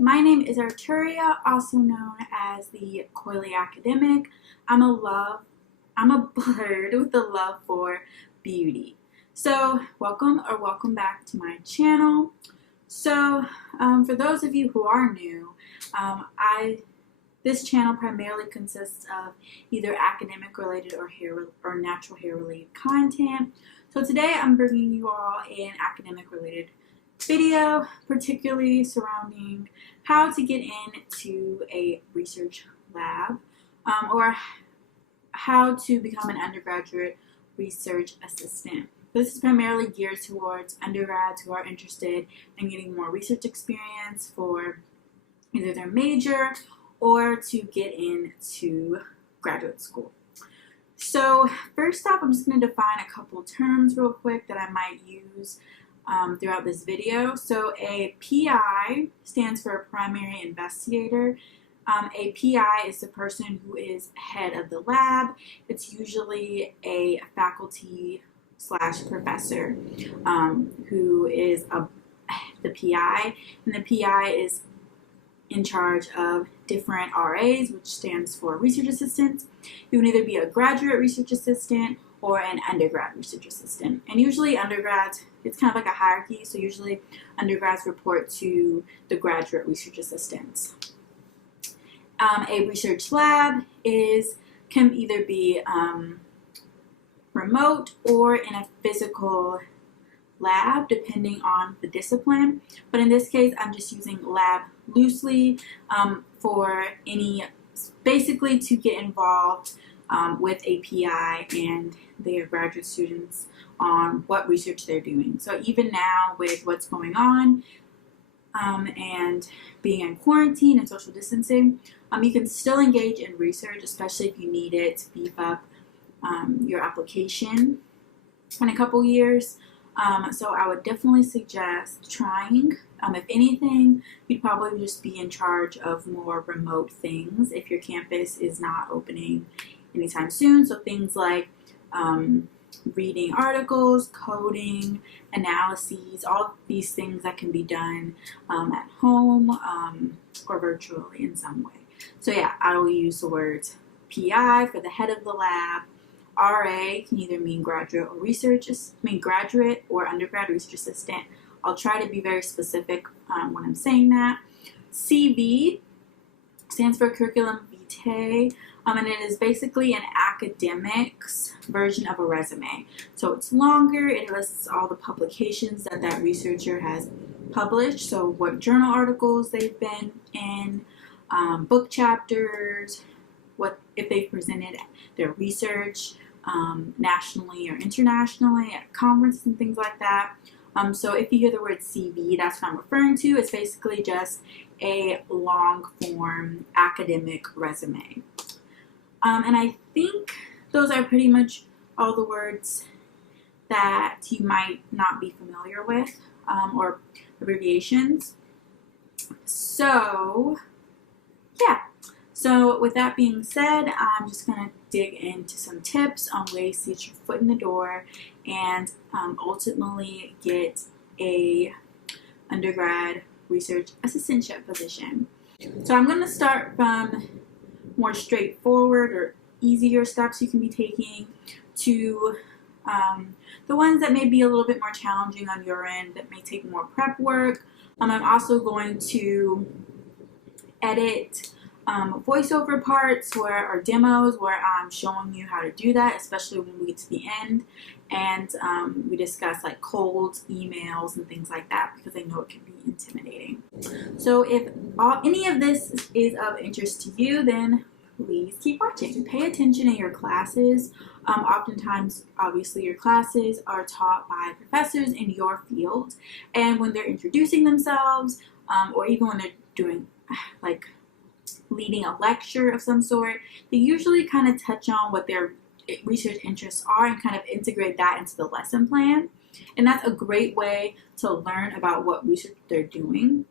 My name is Arturia, also known as the Coily Academic. I'm a blurred with a love for beauty. So welcome back to my channel. So for those of you who are new, this channel primarily consists of either academic related or natural hair related content. So today I'm bringing you all an academic related video, particularly surrounding how to get into a research lab or how to become an undergraduate research assistant. This is primarily geared towards undergrads who are interested in getting more research experience for either their major or to get into graduate school. So first off, I'm just going to define a couple terms real quick that I might use throughout this video. So a PI stands for a primary investigator. A PI is the person who is head of the lab. It's usually a faculty / professor who is the PI, and the PI is in charge of different RAs, which stands for research assistants. You can either be a graduate research assistant or an undergrad research assistant. And usually undergrads, it's kind of like a hierarchy, so usually undergrads report to the graduate research assistants. A research lab can either be remote or in a physical lab, depending on the discipline. But in this case, I'm just using lab loosely for basically to get involved with a PI and their graduate students on what research they're doing. So even now with what's going on and being in quarantine and social distancing, you can still engage in research, especially if you need it to beef up your application in a couple years. So I would definitely suggest trying. If anything, you'd probably just be in charge of more remote things if your campus is not opening anytime soon. So things like reading articles, coding, analyses, all these things that can be done at home or virtually in some way. So yeah, I will use the words PI for the head of the lab. RA can either mean graduate or undergrad research assistant. I'll try to be very specific when I'm saying that. CV stands for curriculum vitae, and it is basically an academics version of a resume. So it's longer. It lists all the publications that researcher has published, so what journal articles they've been in, book chapters, if they've presented their research nationally or internationally at conferences and things like that. So if you hear the word CV, that's what I'm referring to. It's basically just a long form academic resume. And I think those are pretty much all the words that you might not be familiar with or abbreviations. So yeah. So with that being said, I'm just going to dig into some tips on ways to get your foot in the door and ultimately get a undergrad research assistantship position. So I'm going to start from more straightforward or easier steps you can be taking to the ones that may be a little bit more challenging on your end, that may take more prep work. I'm also going to edit voiceover parts or demos where I'm showing you how to do that, especially when we get to the end and we discuss like cold emails and things like that, because I know it can be intimidating. So if any of this is of interest to you, then please keep watching. Pay attention in your classes. Oftentimes, obviously, your classes are taught by professors in your field, and when they're introducing themselves or even when they're doing like leading a lecture of some sort, they usually kind of touch on what their research interests are and kind of integrate that into the lesson plan. And that's a great way to learn about what research they're doing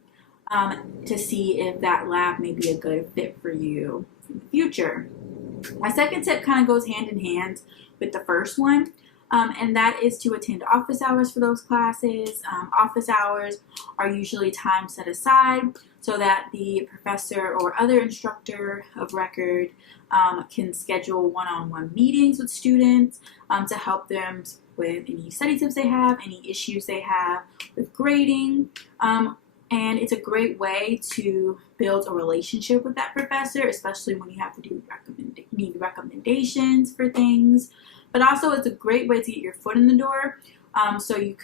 to see if that lab may be a good fit for you in the future. My second tip kind of goes hand in hand with the first one. And that is to attend office hours for those classes. Office hours are usually time set aside. so that the professor or other instructor of record can schedule one-on-one meetings with students to help them with any study tips they have, any issues they have with grading. And it's a great way to build a relationship with that professor, especially when you have to do need recommendations for things. But also it's a great way to get your foot in the door. So you'd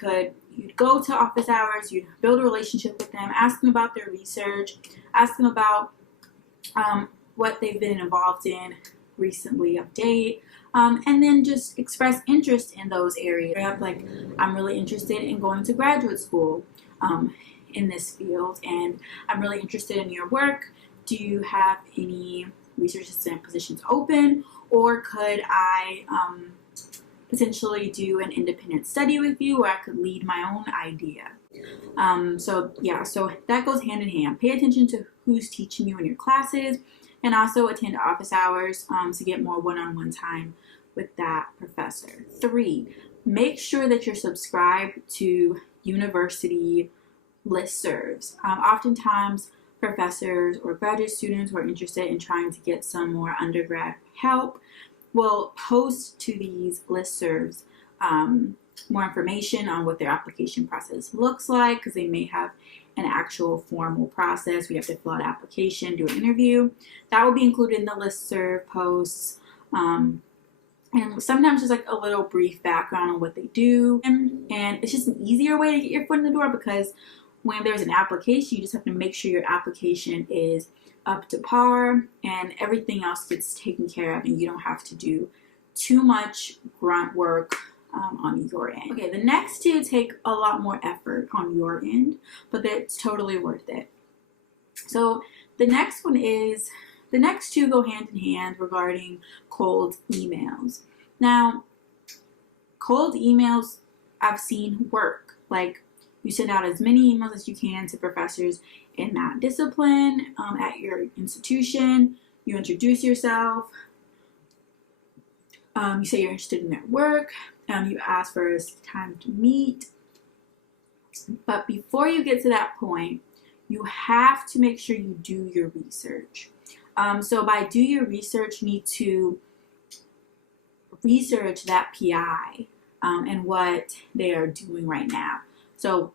go to office hours, you'd build a relationship with them, ask them about their research, ask them about what they've been involved in recently, update, and then just express interest in those areas. Like, I'm really interested in going to graduate school in this field, and I'm really interested in your work. Do you have any research assistant positions open, or could I potentially do an independent study with you where I could lead my own idea? So that goes hand in hand. Pay attention to who's teaching you in your classes, and also attend office hours to get more one-on-one time with that professor. 3, make sure that you're subscribed to university listservs. Oftentimes, professors or graduate students who are interested in trying to get some more undergrad help will post to these listservs more information on what their application process looks like, because they may have an actual formal process. We have to fill out an application, do an interview. That will be included in the listserv posts. And sometimes just like a little brief background on what they do. And it's just an easier way to get your foot in the door, because when there's an application, you just have to make sure your application is up to par and everything else gets taken care of, and you don't have to do too much grunt work on your end. Okay, the next 2 take a lot more effort on your end, but it's totally worth it. So the next 2 go hand in hand regarding cold emails. Now, cold emails I've seen work. Like, you send out as many emails as you can to professors in that discipline at your institution. You introduce yourself. You say you're interested in their work. You ask for a time to meet. But before you get to that point, you have to make sure you do your research. So by do your research, you need to research that PI and what they are doing right now. So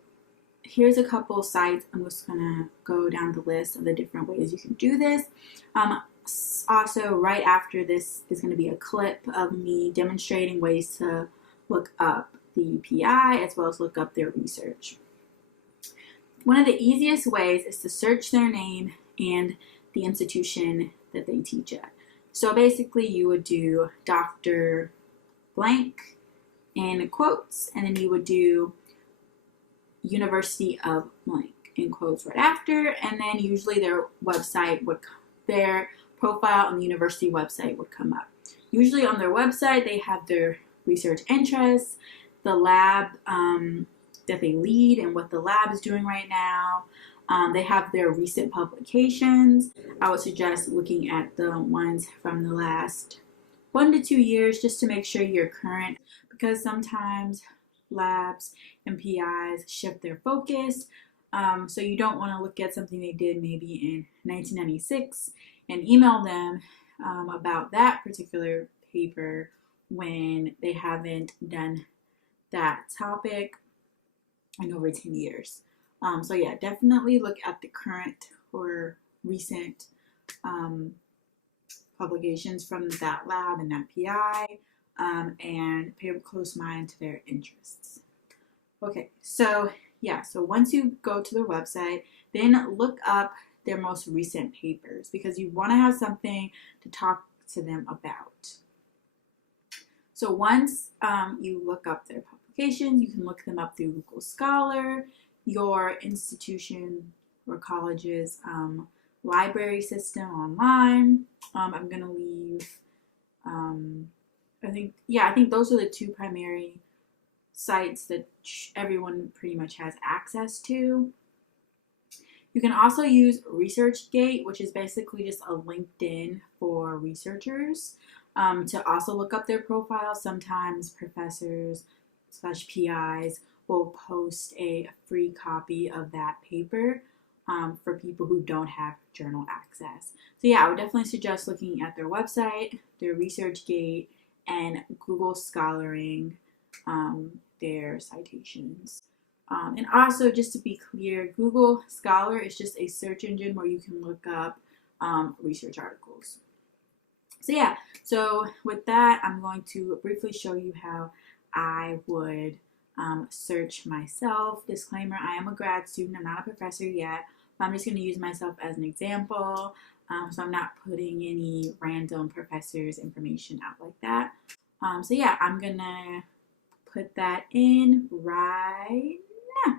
here's a couple sites. I'm just going to go down the list of the different ways you can do this. Also, right after this is going to be a clip of me demonstrating ways to look up the PI as well as look up their research. One of the easiest ways is to search their name and the institution that they teach at. So basically you would do Dr. Blank in quotes, and then you would do University of Blank in quotes right after, and then usually their profile on the university website would come up. Usually on their website they have their research interests, the lab that they lead and what the lab is doing right now. They have their recent publications. I would suggest looking at the ones from the last 1 to 2 years just to make sure you're current, because sometimes labs and PIs shift their focus. So you don't want to look at something they did maybe in 1996 and email them about that particular paper when they haven't done that topic in over 10 years. So yeah, definitely look at the current or recent publications from that lab and that PI, and pay a close mind to their interests. Okay, so yeah, so once you go to their website, then look up their most recent papers, because you want to have something to talk to them about. So once you look up their publications, you can look them up through Google Scholar, your institution or college's library system online. I'm going to leave, I think those are the 2 primary sites that everyone pretty much has access to. You can also use ResearchGate, which is basically just a LinkedIn for researchers, to also look up their profiles. Sometimes professors / PIs will post a free copy of that paper for people who don't have journal access. So yeah, I would definitely suggest looking at their website, their ResearchGate, and Google Scholaring their citations. And also, just to be clear, Google Scholar is just a search engine where you can look up research articles. So yeah, so with that, I'm going to briefly show you how I would search myself. Disclaimer, I am a grad student, I'm not a professor yet, but I'm just going to use myself as an example. So I'm not putting any random professor's information out like that. So yeah, I'm going to put that in right now.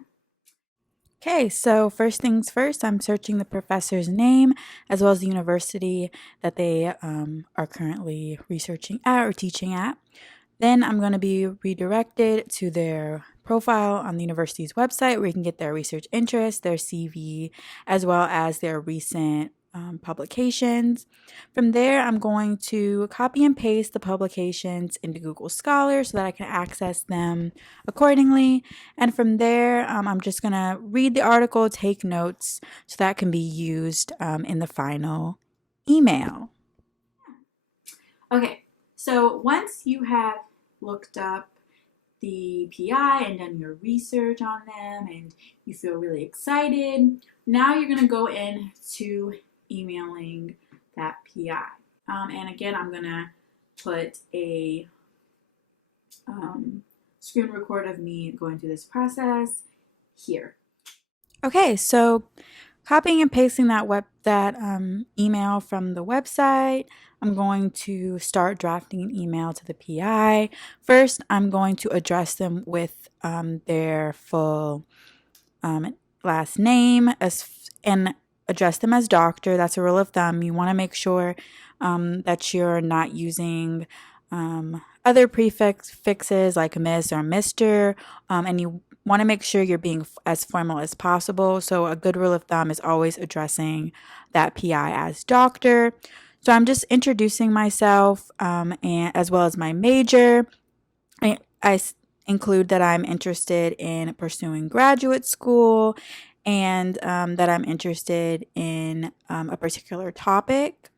Okay, so first things first, I'm searching the professor's name as well as the university that they are currently researching at or teaching at. Then I'm going to be redirected to their profile on the university's website where you can get their research interests, their CV, as well as their recent publications. From there, I'm going to copy and paste the publications into Google Scholar so that I can access them accordingly. And from there, I'm just going to read the article, take notes, so that can be used in the final email. Okay, so once you have looked up the PI and done your research on them and you feel really excited, now you're going to go into emailing that PI. And again, I'm going to put a screen record of me going through this process here. Okay, so copying and pasting that email from the website, I'm going to start drafting an email to the PI. First, I'm going to address them with their full last name and address them as doctor. That's a rule of thumb. You want to make sure that you're not using other prefixes like Miss or Mr. And you want to make sure you're being as formal as possible. So a good rule of thumb is always addressing that PI as doctor. So I'm just introducing myself and as well as my major. I include that I'm interested in pursuing graduate school and that I'm interested in a particular topic.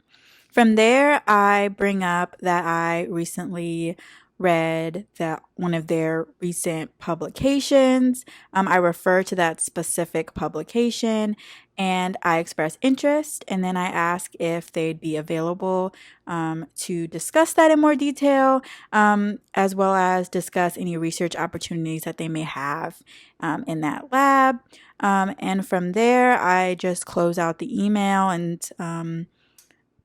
From there, I bring up that I recently read one of their recent publications. I refer to that specific publication and I express interest, and then I ask if they'd be available to discuss that in more detail, as well as discuss any research opportunities that they may have in that lab. And from there, I just close out the email and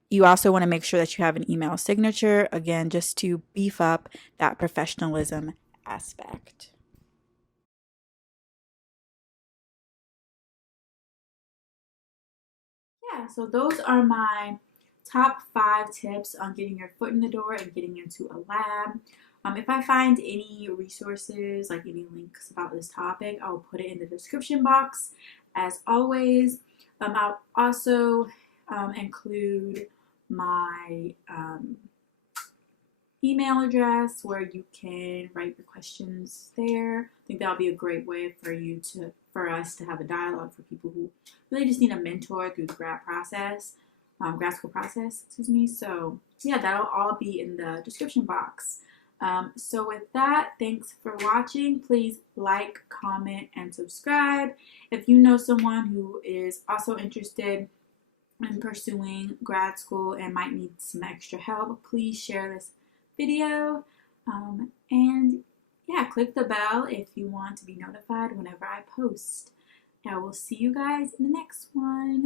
you also want to make sure that you have an email signature, again, just to beef up that professionalism aspect. Yeah, so those are my top 5 tips on getting your foot in the door and getting into a lab. If I find any resources, like any links about this topic, I'll put it in the description box. As always, I'll also include my email address where you can write your questions there. I think that'll be a great way for us to have a dialogue for people who really just need a mentor through the grad school process, excuse me. So yeah, that'll all be in the description box. So with that, thanks for watching. Please like, comment, and subscribe. If you know someone who is also interested in pursuing grad school and might need some extra help, please share this video. And yeah, click the bell if you want to be notified whenever I post. I will see you guys in the next one.